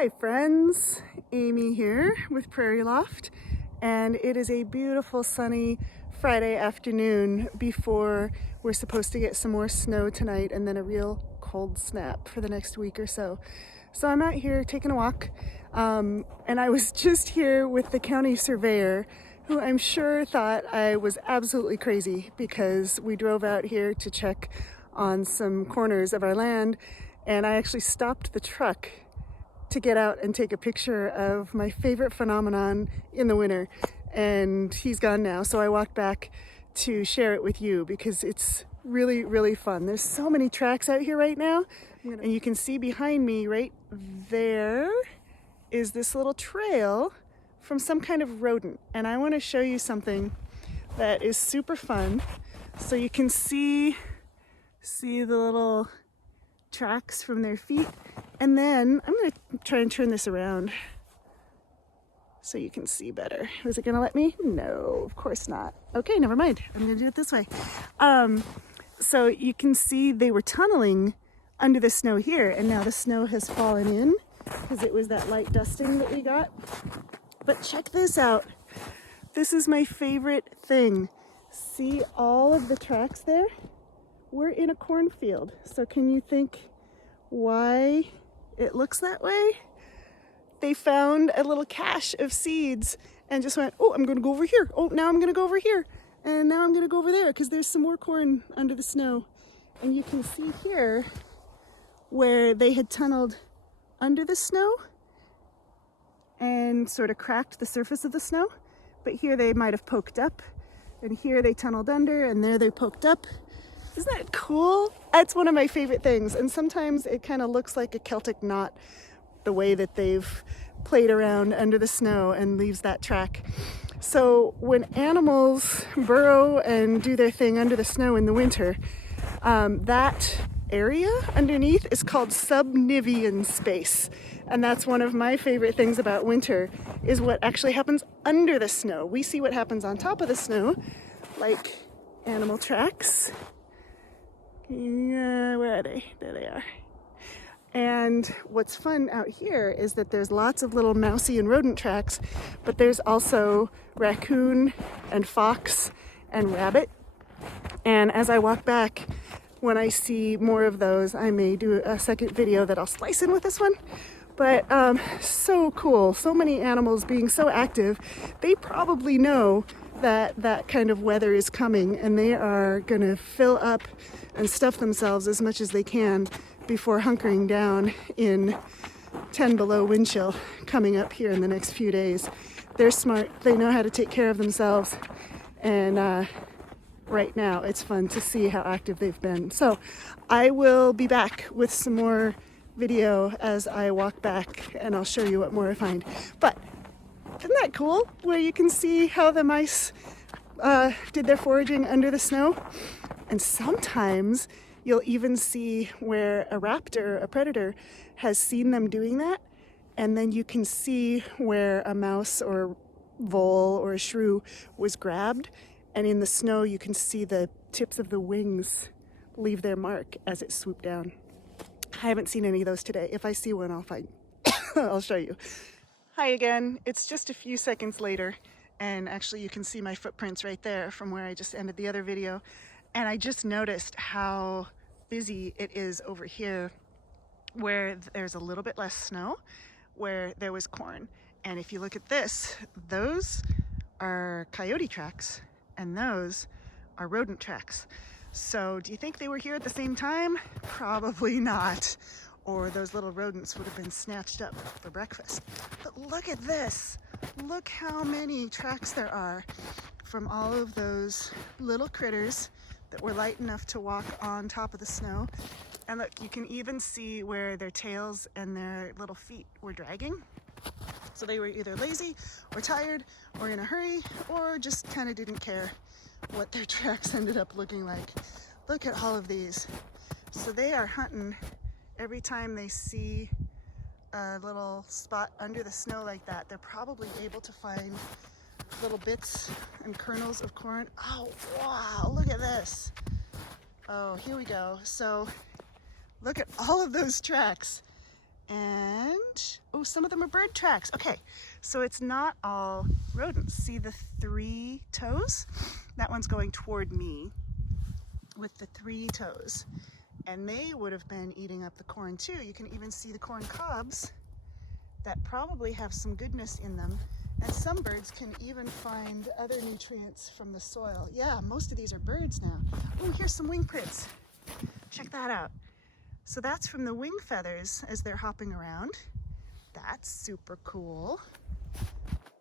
Hi friends, Amy here with Prairie Loft, and it is a beautiful sunny Friday afternoon before we're supposed to get some more snow tonight and then a real cold snap for the next week or so. So I'm out here taking a walk, and I was just here with the county surveyor, who I'm sure thought I was absolutely crazy because we drove out here to check on some corners of our land, and I actually stopped the truck to get out and take a picture of my favorite phenomenon in the winter, and he's gone now, so I walked back to share it with you because it's really fun. There's so many tracks out here right now, and you can see behind me right there is this little trail from some kind of rodent, and I want to show you something that is super fun. So you can see the little tracks from their feet, and then I'm going to try and turn this around so you can see better. Was it going to let me? No, of course not. Okay, never mind. I'm going to do it this way. So you can see they were tunneling under the snow here, and now the snow has fallen in because it was that light dusting that we got. But check this out. This is my favorite thing. See all of the tracks there? We're in a cornfield, so can you think why it looks that way? They found a little cache of seeds and just went, oh, I'm going to go over here. Oh, now I'm going to go over here. And now I'm going to go over there because there's some more corn under the snow. And you can see here where they had tunneled under the snow and sort of cracked the surface of the snow. But here they might have poked up, and here they tunneled under, and there they poked up. Isn't that cool? That's one of my favorite things. And sometimes it kind of looks like a Celtic knot, the way that they've played around under the snow and leaves that track. So when animals burrow and do their thing under the snow in the winter, that area underneath is called subnivean space. And that's one of my favorite things about winter, is what actually happens under the snow. We see what happens on top of the snow, like animal tracks. Where are they? There they are. And what's fun out here is that there's lots of little mousy and rodent tracks, but there's also raccoon and fox and rabbit. And as I walk back, when I see more of those, I may do a second video that I'll splice in with this one. But so cool, so many animals being so active. They probably know that that kind of weather is coming, and they are gonna fill up and stuff themselves as much as they can before hunkering down in 10 below wind chill coming up here in the next few days. They're smart, they know how to take care of themselves, and right now it's fun to see how active they've been. So I will be back with some more video as I walk back, and I'll show you what more I find. But isn't that cool, where you can see how the mice did their foraging under the snow? And sometimes you'll even see where a raptor, a predator, has seen them doing that, and then you can see where a mouse or vole or a shrew was grabbed, and in the snow you can see the tips of the wings leave their mark as it swooped down. I haven't seen any of those today. If I see one, I'll find. I'll show you. Hi again. It's just a few seconds later, and actually you can see my footprints right there from where I just ended the other video. And I just noticed how busy it is over here, where there's a little bit less snow, where there was corn. And if you look at this, those are coyote tracks, and those are rodent tracks. So do you think they were here at the same time? Probably not. Or those little rodents would have been snatched up for breakfast. But look at this. Look how many tracks there are from all of those little critters that were light enough to walk on top of the snow. And look, you can even see where their tails and their little feet were dragging. So they were either lazy or tired or in a hurry, or just kind of didn't care what their tracks ended up looking like. Look at all of these. So they are hunting every time they see a little spot under the snow like that. They're probably able to find little bits and kernels of corn. Oh, wow, look at this. Oh, here we go. So look at all of those tracks. And, Oh, some of them are bird tracks. Okay, so it's not all rodents. See the 3 toes? That one's going toward me with the 3 toes. And they would have been eating up the corn too. You can even see the corn cobs that probably have some goodness in them. And some birds can even find other nutrients from the soil. Yeah, most of these are birds now. Oh, here's some wing prints. Check that out. So that's from the wing feathers as they're hopping around. That's super cool.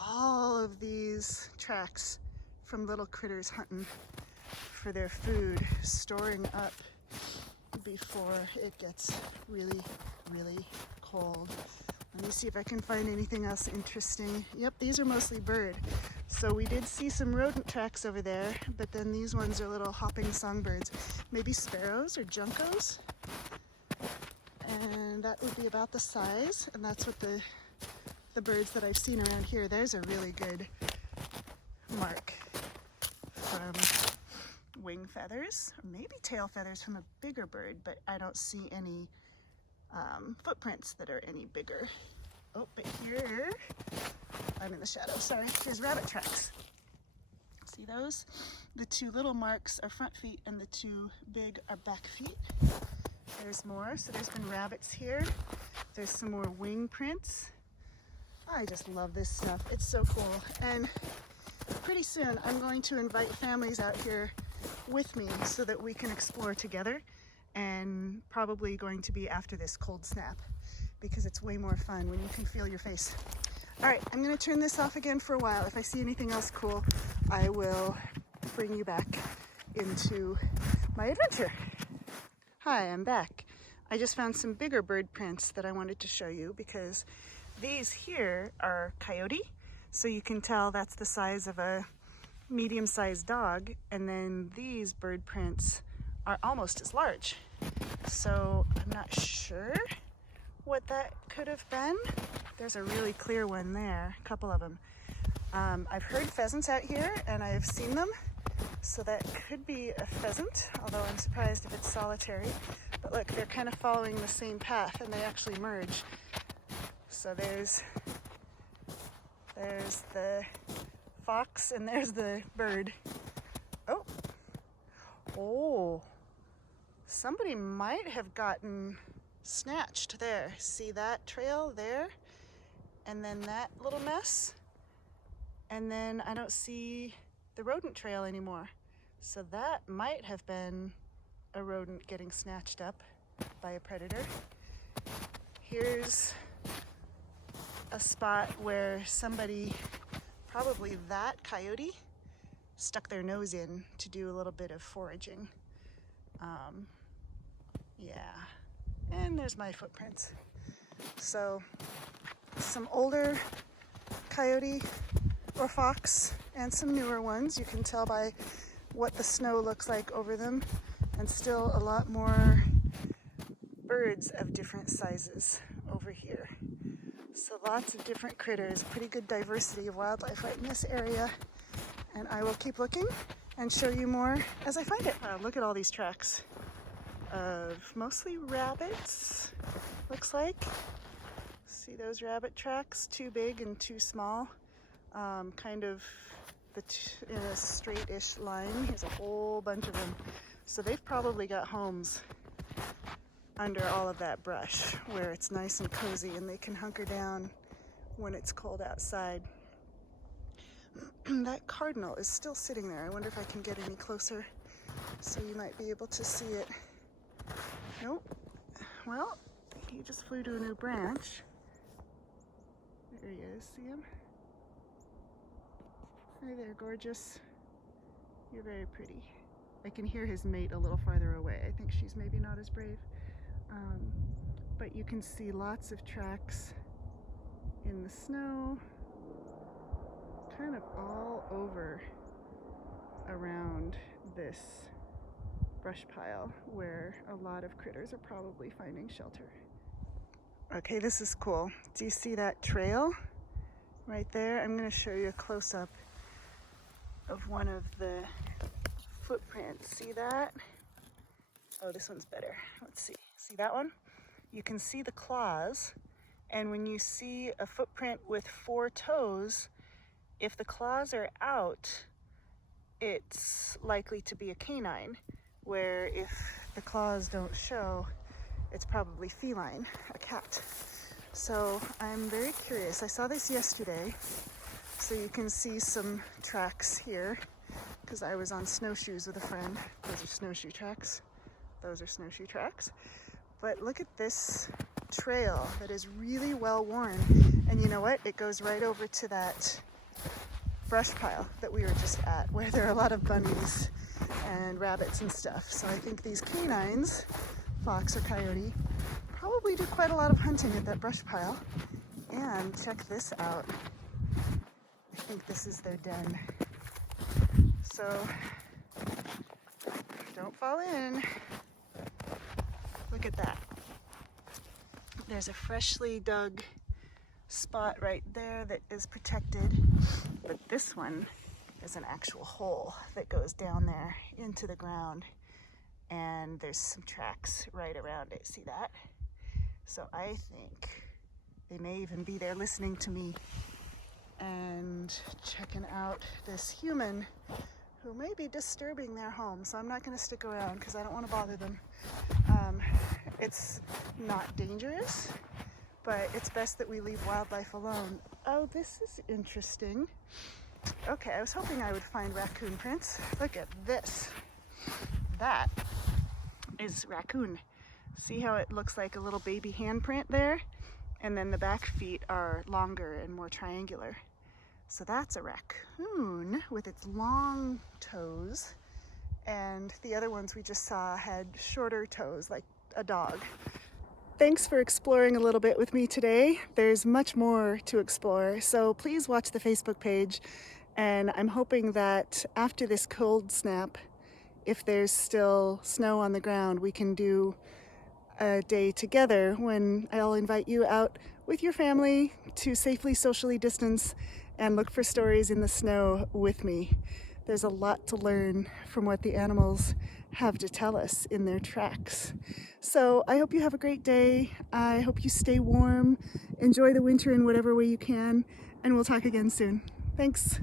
All of these tracks from little critters hunting for their food, storing up before it gets really, really cold. Let me see if I can find anything else interesting. Yep, these are mostly bird. So we did see some rodent tracks over there, but then these ones are little hopping songbirds. Maybe sparrows or juncos. And that would be about the size, and that's what the birds that I've seen around here. There's a really good mark from wing feathers, or maybe tail feathers from a bigger bird, but I don't see any footprints that are any bigger. Oh, but here, I'm in the shadow, sorry, here's rabbit tracks. See those? The 2 little marks are front feet and the 2 big are back feet. There's more, so there's been rabbits here. There's some more wing prints. I just love this stuff. It's so cool. And pretty soon I'm going to invite families out here with me so that we can explore together, and probably going to be after this cold snap because it's way more fun when you can feel your face. All right, I'm gonna turn this off again for a while. If I see anything else cool, I will bring you back into my adventure. Hi, I'm back. I just found some bigger bird prints that I wanted to show you because these here are coyote. So you can tell that's the size of a medium-sized dog. And then these bird prints are almost as large. So I'm not sure what that could have been. There's a really clear one there, a couple of them. I've heard pheasants out here and I've seen them. So that could be a pheasant, although I'm surprised if it's solitary. But look, they're kind of following the same path and they actually merge. So there's the fox and there's the bird. Oh, somebody might have gotten snatched there. See that trail there? And then that little mess? And then I don't see the rodent trail anymore. So that might have been a rodent getting snatched up by a predator. Here's a spot where somebody, probably that coyote, stuck their nose in to do a little bit of foraging. Yeah, and there's my footprints. So some older coyote or fox and some newer ones. You can tell by what the snow looks like over them, and still a lot more birds of different sizes over here. So lots of different critters, pretty good diversity of wildlife right in this area. And I will keep looking and show you more as I find it. Look at all these tracks of mostly rabbits, looks like. See those rabbit tracks? Too big and too small. Kind of in a straight-ish line. Here's a whole bunch of them. So they've probably got homes under all of that brush where it's nice and cozy and they can hunker down when it's cold outside. That cardinal is still sitting there. I wonder if I can get any closer so you might be able to see it. Nope. Well, he just flew to a new branch. There he is. See him? Hi there, gorgeous. You're very pretty. I can hear his mate a little farther away. I think she's maybe not as brave. But you can see lots of tracks in the snow, kind of all over around this brush pile where a lot of critters are probably finding shelter. Okay, this is cool. Do you see that trail right there? I'm going to show you a close-up of one of the footprints. See that? Oh, this one's better. Let's see. See that one? You can see the claws And when you see a footprint with 4 toes, if the claws are out, it's likely to be a canine, where if the claws don't show, it's probably feline, a cat. So I'm very curious. I saw this yesterday, so you can see some tracks here, because I was on snowshoes with a friend. Those are snowshoe tracks. Those are snowshoe tracks. But look at this trail that is really well worn. And you know what? It goes right over to that brush pile that we were just at, where there are a lot of bunnies and rabbits and stuff. So I think these canines, fox or coyote, probably do quite a lot of hunting at that brush pile. And check this out. I think this is their den. So don't fall in. Look at that. There's a freshly dug spot right there that is protected, but this one is an actual hole that goes down there into the ground, and there's some tracks right around it. See that? So I think they may even be there listening to me and checking out this human who may be disturbing their home. So I'm not going to stick around because I don't want to bother them. It's not dangerous, but it's best that we leave wildlife alone. Oh, this is interesting. Okay, I was hoping I would find raccoon prints. Look at this. That is raccoon. See how it looks like a little baby handprint there? And then the back feet are longer and more triangular. So that's a raccoon with its long toes. And the other ones we just saw had shorter toes, like a dog. Thanks for exploring a little bit with me today. There's much more to explore, so please watch the Facebook page. And I'm hoping that after this cold snap, if there's still snow on the ground, we can do a day together when I'll invite you out with your family to safely socially distance and look for stories in the snow with me. There's a lot to learn from what the animals have to tell us in their tracks. So I hope you have a great day. I hope you stay warm, enjoy the winter in whatever way you can, and we'll talk again soon. Thanks.